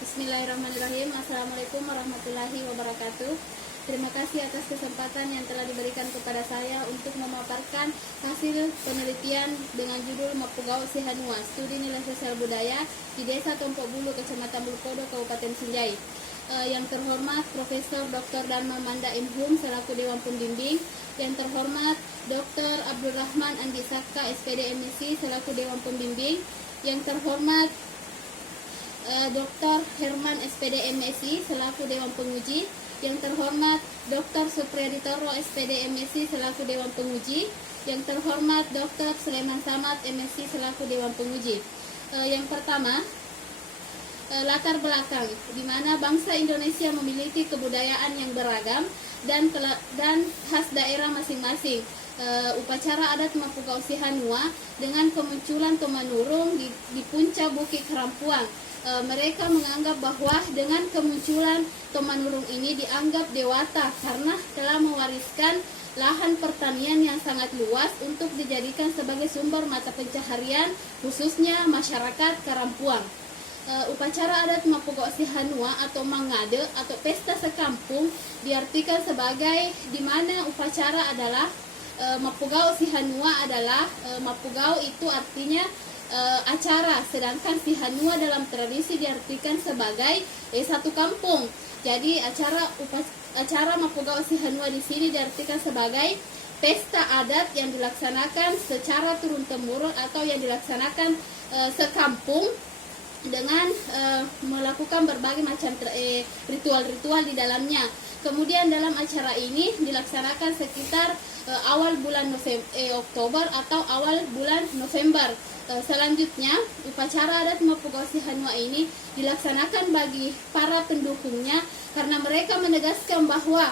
Bismillahirrahmanirrahim. Assalamualaikum warahmatullahi wabarakatuh. Terima kasih atas kesempatan yang telah diberikan kepada saya untuk memaparkan hasil penelitian dengan judul Mapugao Sihanua, Studi Nilai Sosial Budaya di Desa Tompok Bulu, Kecamatan Bulupodo, Kabupaten Sinjai. Yang terhormat Profesor Dr. Dharma Manda M.Hum selaku Dewan Pembimbing, yang terhormat Dr. Abdul Rahman Andi Saka SPD MSc selaku Dewan Pembimbing, yang terhormat Dr. Herman SPD MSc selaku Dewan Penguji, yang terhormat Dr. Supriyaditoro SPD MSc selaku Dewan Penguji, yang terhormat Dr. Sulaiman Samad MSc selaku Dewan Penguji. Yang pertama, latar belakang di mana bangsa Indonesia memiliki kebudayaan yang beragam dan khas daerah masing-masing. Upacara adat Mapugao Sihanua dengan kemunculan Tomanurung di puncak Bukit Karampuang. Mereka menganggap bahwa dengan kemunculan Tomanurung ini dianggap dewata karena telah mewariskan lahan pertanian yang sangat luas untuk dijadikan sebagai sumber mata pencaharian khususnya masyarakat Karampuang. Upacara adat Mapugao Sihanua atau Mangade atau pesta sekampung diartikan sebagai di mana upacara adalah Mapugao Sihanua adalah Mapugao itu artinya acara, sedangkan Sihanua dalam tradisi diartikan sebagai satu kampung. Jadi acara Mapugao Sihanua di sini diartikan sebagai pesta adat yang dilaksanakan secara turun temurun atau yang dilaksanakan sekampung dengan melakukan berbagai macam ritual-ritual di dalamnya. Kemudian dalam acara ini dilaksanakan sekitar awal bulan Oktober atau awal bulan November. Selanjutnya, upacara adat Mapugao Sihanua ini dilaksanakan bagi para pendukungnya karena mereka menegaskan bahwa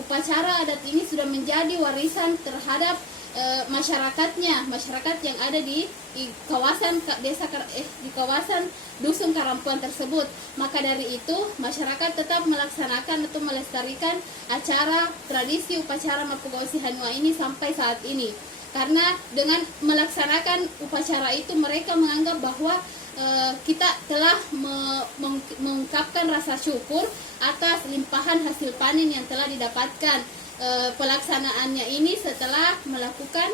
upacara adat ini sudah menjadi warisan terhadap masyarakatnya, masyarakat yang ada di kawasan di kawasan dusun Karampuang tersebut. Maka dari itu masyarakat tetap melaksanakan atau melestarikan acara tradisi upacara Mapugao Sihanua ini sampai saat ini. Karena dengan melaksanakan upacara itu mereka menganggap bahwa kita telah mengungkapkan rasa syukur atas limpahan hasil panen yang telah didapatkan. Pelaksanaannya ini setelah melakukan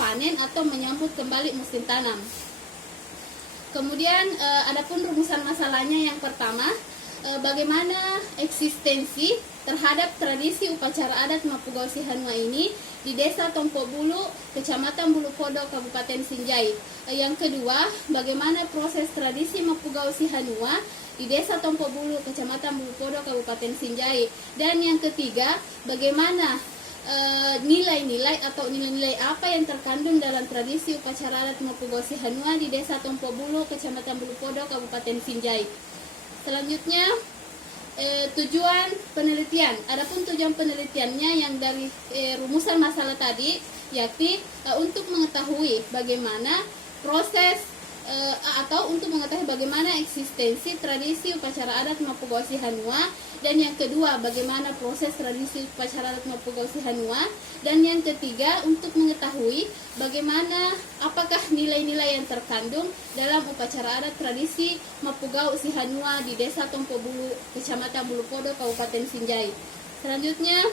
panen atau menyambut kembali musim tanam. Kemudian adapun rumusan masalahnya yang pertama, bagaimana eksistensi terhadap tradisi upacara adat Mapugao Sihanua ini di Desa Tompok Bulu, Kecamatan Bulupodo, Kabupaten Sinjai. Yang kedua, bagaimana proses tradisi Mapugao Sihanua di Desa Tompok Bulu, Kecamatan Bulupodo, Kabupaten Sinjai. Dan yang ketiga, bagaimana nilai-nilai atau nilai-nilai apa yang terkandung dalam tradisi upacara adat Mapugao Sihanua di Desa Tompok Bulu, Kecamatan Bulupodo, Kabupaten Sinjai. Selanjutnya, tujuan penelitian. Adapun tujuan penelitiannya yang dari rumusan masalah tadi, yakni untuk mengetahui bagaimana proses atau untuk mengetahui bagaimana eksistensi tradisi upacara adat Mapugao Sihanua, dan yang kedua bagaimana proses tradisi upacara adat Mapugao Sihanua, dan yang ketiga untuk mengetahui bagaimana apakah nilai-nilai yang terkandung dalam upacara adat tradisi Mapugao Sihanua di Desa Tompok Bulu, Kecamatan Bulupodo, Kabupaten Sinjai. Selanjutnya,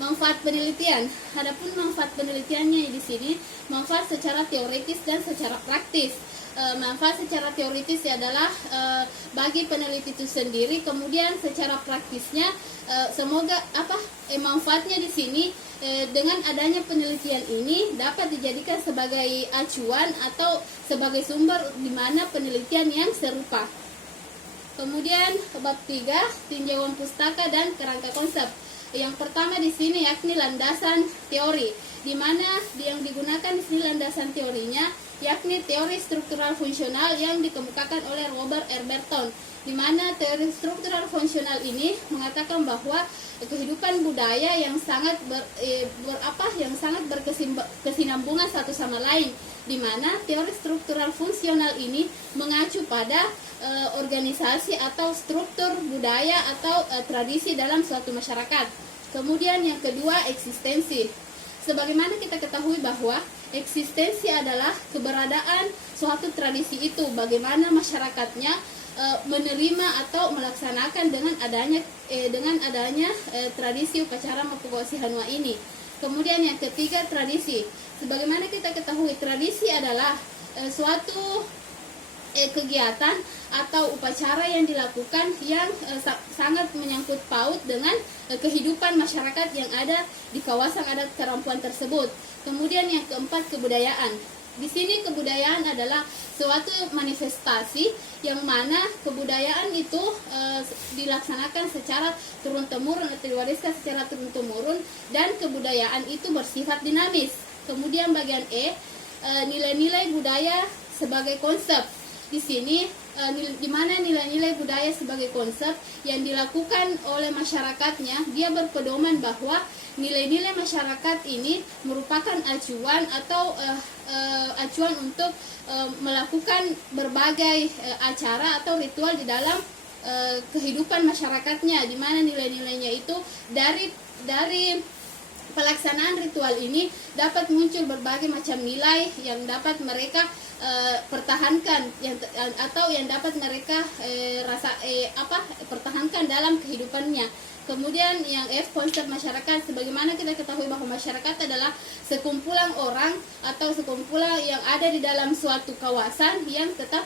manfaat penelitian. Adapun manfaat penelitiannya di sini manfaat secara teoritis dan secara praktis. Manfaat secara teoritis adalah bagi peneliti itu sendiri, kemudian secara praktisnya semoga manfaatnya di sini dengan adanya penelitian ini dapat dijadikan sebagai acuan atau sebagai sumber di mana penelitian yang serupa. Kemudian bab 3, tinjauan pustaka dan kerangka konsep. Yang pertama di sini yakni landasan teori, di mana yang digunakan di sini landasan teorinya yakni teori struktural fungsional yang dikemukakan oleh Robert Eberton, di mana teori struktural fungsional ini mengatakan bahwa kehidupan budaya yang sangat berkesinambungan satu sama lain, di mana teori struktural fungsional ini mengacu pada organisasi atau struktur budaya atau tradisi dalam suatu masyarakat. Kemudian yang kedua, eksistensi. Sebagaimana kita ketahui bahwa eksistensi adalah keberadaan suatu tradisi itu, bagaimana masyarakatnya menerima atau melaksanakan dengan adanya tradisi upacara Mapugosi Hanua ini. Kemudian yang ketiga, tradisi. Sebagaimana kita ketahui, tradisi adalah suatu kegiatan atau upacara yang dilakukan yang sangat menyangkut paut dengan kehidupan masyarakat yang ada di kawasan adat Karampuan tersebut. Kemudian yang keempat, kebudayaan. Di sini kebudayaan adalah suatu manifestasi yang mana kebudayaan itu dilaksanakan secara turun-temurun atau diwariskan secara turun-temurun, dan kebudayaan itu bersifat dinamis. Kemudian bagian E, nilai-nilai budaya sebagai konsep. Di sini di mana nilai-nilai budaya sebagai konsep yang dilakukan oleh masyarakatnya, dia berpedoman bahwa nilai-nilai masyarakat ini merupakan acuan atau acuan untuk melakukan berbagai acara atau ritual di dalam kehidupan masyarakatnya, di mana nilai-nilainya itu dari pelaksanaan ritual ini dapat muncul berbagai macam nilai yang dapat mereka pertahankan atau yang dapat mereka pertahankan dalam kehidupannya. Kemudian yang F, konsep masyarakat. Sebagaimana kita ketahui bahwa masyarakat adalah sekumpulan orang atau sekumpulan yang ada di dalam suatu kawasan yang tetap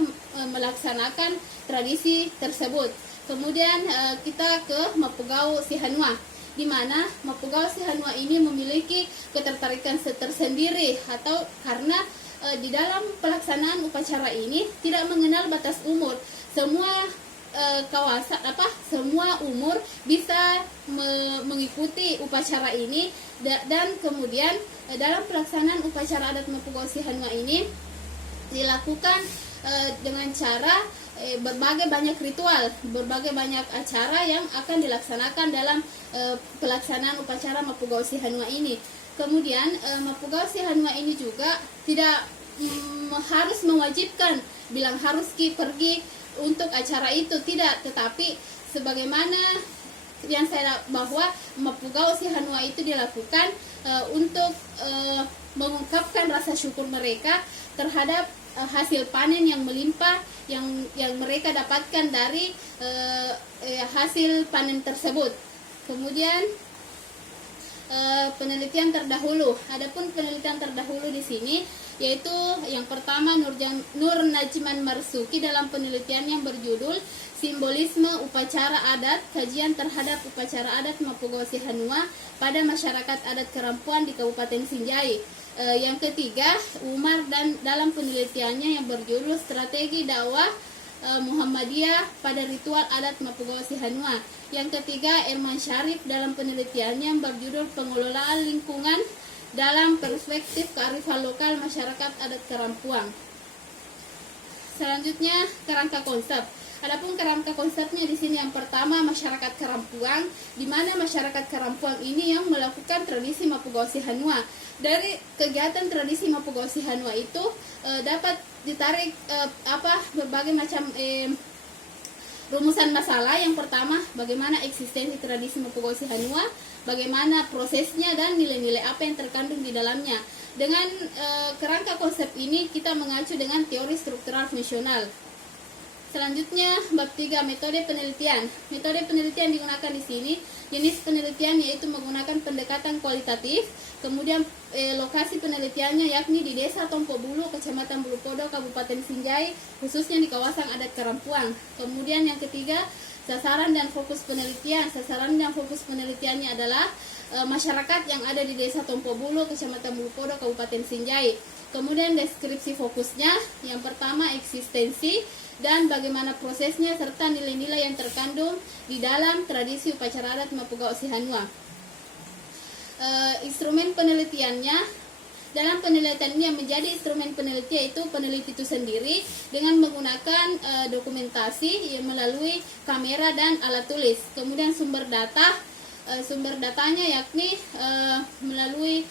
melaksanakan tradisi tersebut. Kemudian kita ke Mapugao Si Hanua, di mana Mapugao Si Hanua ini memiliki ketertarikan tersendiri atau karena di dalam pelaksanaan upacara ini tidak mengenal batas umur. Semua semua umur bisa mengikuti upacara ini, dan kemudian dalam pelaksanaan upacara adat Mapugao Si Hanua ini dilakukan dengan cara berbagai banyak ritual, berbagai banyak acara yang akan dilaksanakan dalam pelaksanaan upacara Mapugao Si Hanua ini. Kemudian Mapugao Si Hanua ini juga tidak harus mewajibkan bilang harus pergi untuk acara itu, tidak, tetapi sebagaimana yang saya bahwa Mapugao Si Hanua itu dilakukan untuk mengungkapkan rasa syukur mereka terhadap hasil panen yang melimpah yang mereka dapatkan dari hasil panen tersebut. Kemudian penelitian terdahulu. Adapun penelitian terdahulu di sini yaitu yang pertama Nur Najman Marsuki dalam penelitian yang berjudul Simbolisme Upacara Adat, Kajian Terhadap Upacara Adat Mapugao Si Hanua pada Masyarakat Adat Karampuan di Kabupaten Sinjai. Yang ketiga, Umar dan dalam penelitiannya yang berjudul Strategi Dakwah Muhammadiyah pada Ritual Adat Mapugao Si Hanua. Yang ketiga, Irman Syarif dalam penelitiannya yang berjudul Pengelolaan Lingkungan dalam Perspektif Kearifan Lokal Masyarakat Adat Karampuan. Selanjutnya, kerangka konsep. Adapun kerangka konsepnya di sini yang pertama, masyarakat Karampuan, di mana masyarakat Karampuan ini yang melakukan tradisi Mapugao Si Hanua. Dari kegiatan tradisi Mapugao Si Hanua itu dapat ditarik berbagai macam rumusan masalah. Yang pertama, bagaimana eksistensi tradisi Mapugao Si Hanua, bagaimana prosesnya, dan nilai-nilai apa yang terkandung di dalamnya. Dengan kerangka konsep ini kita mengacu dengan teori struktural fungsional. Selanjutnya, bab 3, metode penelitian. Metode penelitian digunakan di sini, jenis penelitian yaitu menggunakan pendekatan kualitatif. Kemudian lokasi penelitiannya yakni di Desa Tompo Bulu, Kecamatan Bulu Podo, Kabupaten Sinjai, khususnya di kawasan adat Karampuan. Kemudian yang ketiga, sasaran dan fokus penelitian. Sasaran dan fokus penelitiannya adalah masyarakat yang ada di Desa Tompo Bulu, Kecamatan Bulu Podo, Kabupaten Sinjai. Kemudian deskripsi fokusnya, yang pertama eksistensi dan bagaimana prosesnya serta nilai-nilai yang terkandung di dalam tradisi upacara adat Mapugao Si Hanua. Instrumen penelitiannya, dalam penelitian ini yang menjadi instrumen peneliti yaitu peneliti itu sendiri dengan menggunakan dokumentasi yang melalui kamera dan alat tulis. Kemudian sumber datanya yakni melalui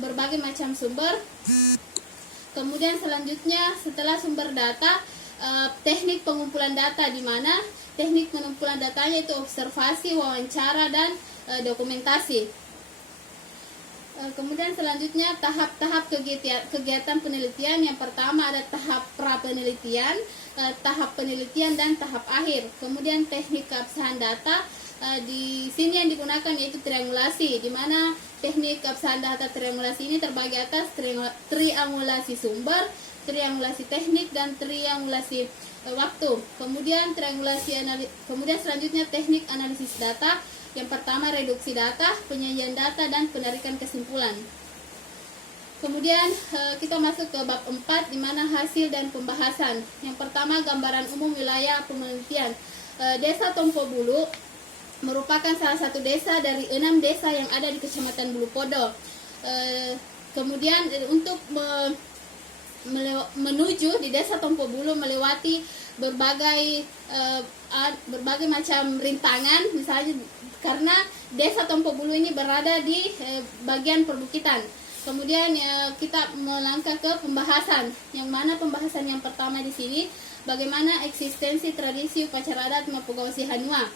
berbagai macam sumber. Kemudian selanjutnya setelah sumber data, teknik pengumpulan data, di mana teknik pengumpulan datanya itu observasi, wawancara, dan dokumentasi. Kemudian selanjutnya tahap-tahap kegiatan penelitian. Yang pertama ada tahap pra penelitian, tahap penelitian dan tahap akhir. Kemudian teknik keabsahan data, di sini yang digunakan yaitu triangulasi, di mana teknik keabsahan data triangulasi ini terbagi atas triangulasi sumber, triangulasi teknik, dan triangulasi waktu. Kemudian kemudian selanjutnya teknik analisis data. Yang pertama reduksi data, penyajian data, dan penarikan kesimpulan. Kemudian kita masuk ke bab 4, di mana hasil dan pembahasan. Yang pertama gambaran umum wilayah penelitian. Desa Tompo Bulu merupakan salah satu desa dari 6 desa yang ada di Kecamatan Bulu Podo. Kemudian untuk menuju di Desa Tompo Bulu melewati berbagai macam rintangan, misalnya karena Desa Tompo Bulu ini berada di bagian perbukitan. Kemudian kita melangkah ke pembahasan, yang mana pembahasan yang pertama di sini bagaimana eksistensi tradisi upacara adat Mapogausi Hanua.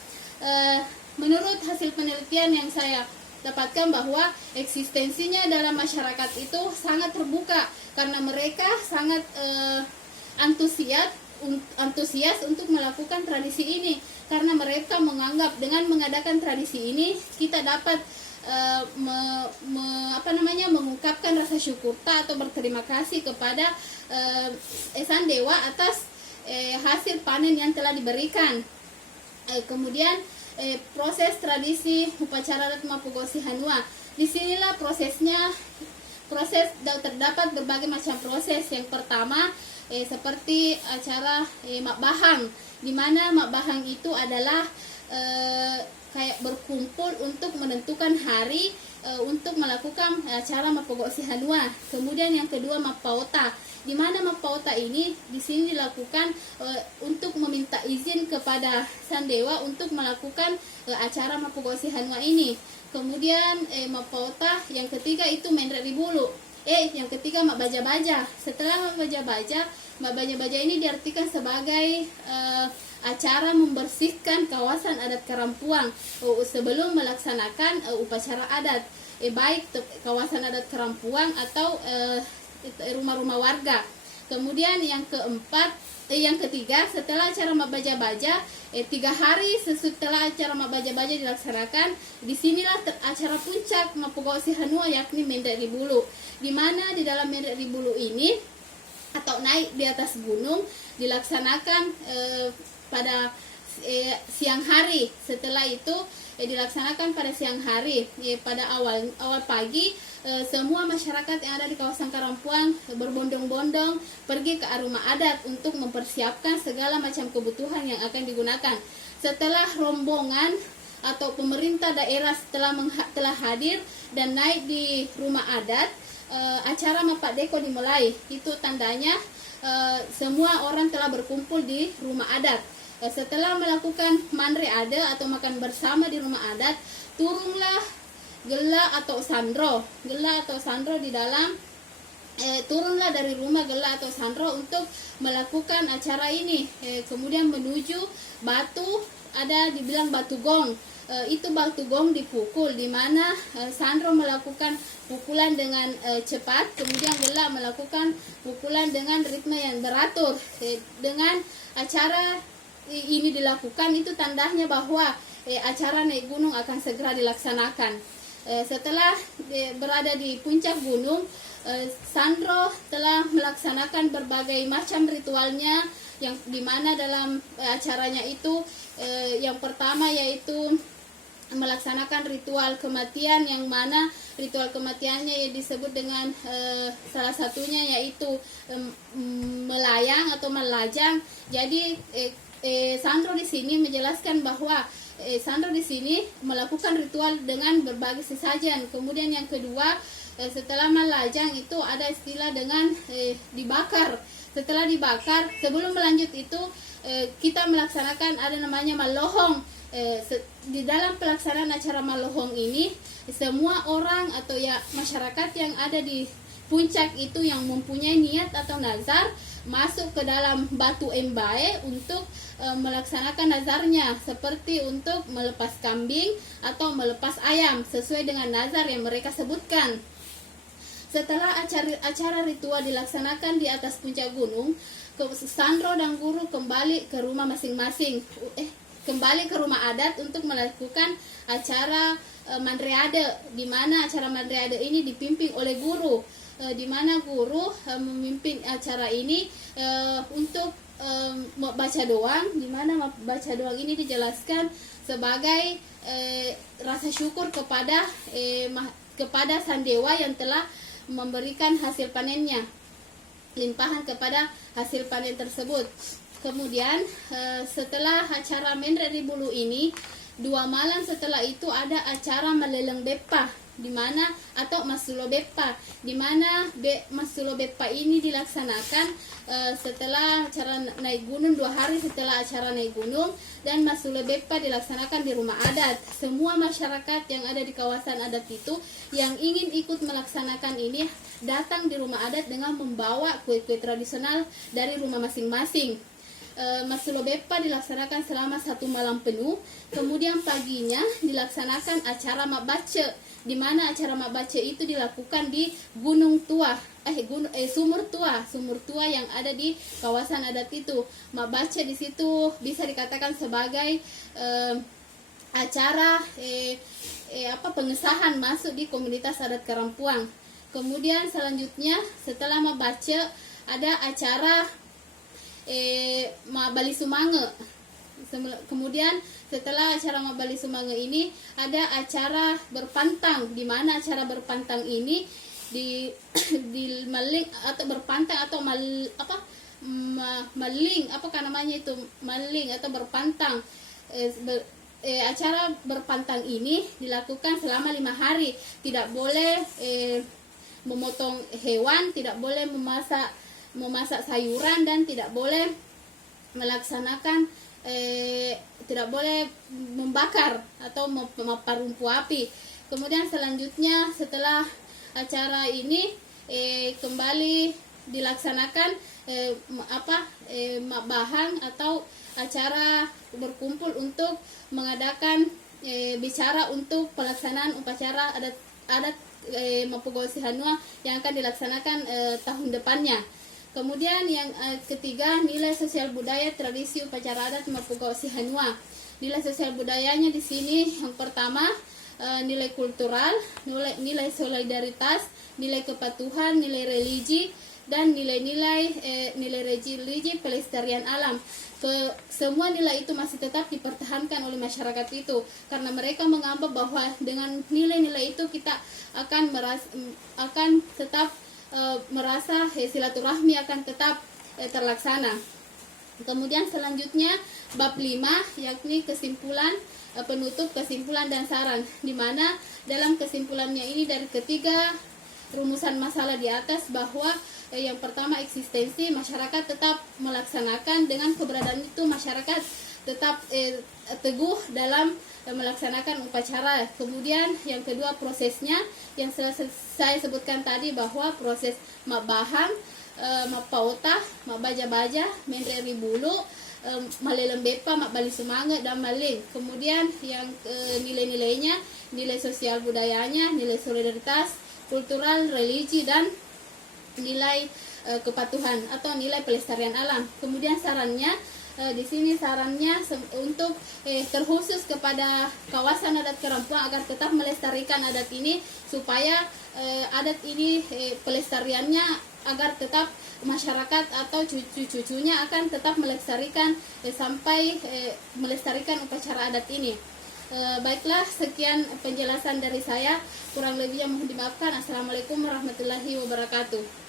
Menurut hasil penelitian yang saya dapatkan bahwa eksistensinya dalam masyarakat itu sangat terbuka karena mereka sangat antusias untuk melakukan tradisi ini, karena mereka menganggap dengan mengadakan tradisi ini kita dapat mengungkapkan rasa syukur atau berterima kasih kepada Sang Dewa atas hasil panen yang telah diberikan. Kemudian proses tradisi upacara adat Mapogausi Hanua. Disinilah terdapat berbagai macam proses. Yang pertama seperti acara Mak Bahang, di mana Mak Bahang itu adalah kayak berkumpul untuk menentukan hari untuk melakukan acara Mapogausi Hanua. Kemudian yang kedua Mapauta, di mana Mapauta ini di sini dilakukan untuk meminta izin kepada Sang Dewa untuk melakukan acara Mapogausi Hanua ini. Kemudian Mapauta yang ketiga itu Mendrek di Bulu. Yang ketiga Mak Baja-Baja. Setelah Mak Baja-Baja, Mak Baja-Baja ini diartikan sebagai acara membersihkan kawasan adat Karampuang sebelum melaksanakan upacara adat, baik kawasan adat Karampuang atau rumah-rumah warga. Kemudian yang ketiga setelah acara Mak Baja-Baja, 3 hari setelah acara Mak Baja-Baja dilaksanakan, disinilah acara puncak Mapogausi Hanua, yakni Mendrek di Bulu, di mana di dalam Mendrek di Bulu ini atau naik di atas gunung dilaksanakan pada siang hari. Setelah itu dilaksanakan pada siang hari. Pada awal pagi semua masyarakat yang ada di kawasan Karampuang berbondong-bondong pergi ke rumah adat untuk mempersiapkan segala macam kebutuhan yang akan digunakan. Setelah rombongan atau pemerintah daerah telah hadir dan naik di rumah adat, acara Mapak Deko dimulai. Itu tandanya semua orang telah berkumpul di rumah adat. Setelah melakukan manre ada atau makan bersama di rumah adat, turunlah gela atau sandro. Gela atau sandro di dalam turunlah dari rumah gela atau sandro untuk melakukan acara ini. Kemudian menuju batu, ada dibilang batu gong. Itu batu gong dipukul, di mana sandro melakukan pukulan dengan cepat, kemudian gela melakukan pukulan dengan ritme yang beratur. Dengan acara ini dilakukan, itu tandanya bahwa acara naik gunung akan segera dilaksanakan. Setelah berada di puncak gunung, sandro telah melaksanakan berbagai macam ritualnya, yang dimana dalam acaranya itu yang pertama yaitu melaksanakan ritual kematian, yang mana ritual kematiannya yang disebut dengan salah satunya yaitu melayang atau melajang. Jadi sandro di sini menjelaskan bahwa sandro di sini melakukan ritual dengan berbagai sesajen. Kemudian yang kedua, setelah melajang itu ada istilah dengan dibakar. Setelah dibakar, sebelum melanjut itu kita melaksanakan ada namanya malohong. Di dalam pelaksanaan acara malohong ini, semua orang atau ya masyarakat yang ada di puncak itu yang mempunyai niat atau nazar masuk ke dalam batu embae untuk melaksanakan nazarnya, seperti untuk melepas kambing atau melepas ayam sesuai dengan nazar yang mereka sebutkan. Setelah acara ritual dilaksanakan di atas puncak gunung, Sandro dan guru kembali ke rumah masing-masing, kembali ke rumah adat untuk melakukan acara mandriade, di mana acara mandriade ini dipimpin oleh guru, di mana guru memimpin acara ini untuk baca doang, di mana baca doang ini dijelaskan sebagai rasa syukur kepada sang dewa yang telah memberikan hasil panennya, limpahan kepada hasil panen tersebut. Kemudian setelah acara Mendre Ribulu ini, 2 malam setelah itu ada acara Meleleng Beppa, di mana atau Masulo Beppa, di mana Masulo Beppa ini dilaksanakan setelah acara naik gunung, 2 hari setelah acara naik gunung, dan Masulo Beppa dilaksanakan di rumah adat. Semua masyarakat yang ada di kawasan adat itu yang ingin ikut melaksanakan ini datang di rumah adat dengan membawa kue-kue tradisional dari rumah masing-masing. Masulo Beppa dilaksanakan selama 1 malam penuh. Kemudian paginya dilaksanakan acara mak bace, di mana acara mak bace itu dilakukan di Gunung Tua, Sumur Tua yang ada di kawasan adat itu. Mak bace di situ bisa dikatakan sebagai acara pengesahan masuk di komunitas adat Karampuang. Kemudian selanjutnya setelah mak bace ada acara Bali Sumange. Kemudian setelah acara Bali Sumange ini ada acara berpantang, di mana acara berpantang ini di maling atau berpantang atau maling maling atau berpantang. Acara berpantang ini dilakukan selama 5 hari. Tidak boleh memotong hewan, tidak boleh memasak sayuran, dan tidak boleh melaksanakan tidak boleh membakar atau memparumpu api. Kemudian selanjutnya setelah acara ini kembali dilaksanakan bahang atau acara berkumpul untuk mengadakan bicara untuk pelaksanaan upacara adat Mapugosi Hanua yang akan dilaksanakan tahun depannya. Kemudian yang ketiga, nilai sosial budaya tradisi upacara adat Mapugosi Hanua. Nilai sosial budayanya di sini yang pertama nilai kultural, nilai solidaritas, nilai kepatuhan, nilai religi, dan nilai-nilai religi pelestarian alam. Semua nilai itu masih tetap dipertahankan oleh masyarakat itu, karena mereka menganggap bahwa dengan nilai-nilai itu kita akan tetap merasa silaturahmi akan tetap terlaksana. Kemudian selanjutnya bab 5, yakni kesimpulan, penutup, kesimpulan dan saran, di mana dalam kesimpulannya ini dari ketiga rumusan masalah di atas bahwa yang pertama eksistensi, masyarakat tetap melaksanakan, dengan keberadaan itu masyarakat tetap teguh dalam melaksanakan upacara. Kemudian yang kedua prosesnya yang saya sebutkan tadi, bahwa proses mak bahang, mak pautah, mak baja-baja, Mendre Ribulu, Meleleng Beppa, mak Bali Sumange, dan maling. Kemudian yang nilai-nilainya, nilai sosial budayanya, nilai solidaritas, kultural, religi, dan nilai kepatuhan atau nilai pelestarian alam. Kemudian sarannya, di sini sarannya untuk terkhusus kepada kawasan adat Karampuang agar tetap melestarikan adat ini, supaya adat ini pelestariannya agar tetap masyarakat atau cucu-cucunya akan tetap melestarikan sampai melestarikan upacara adat ini. Baiklah, sekian penjelasan dari saya, kurang lebihnya mohon dimaafkan. Assalamualaikum warahmatullahi wabarakatuh.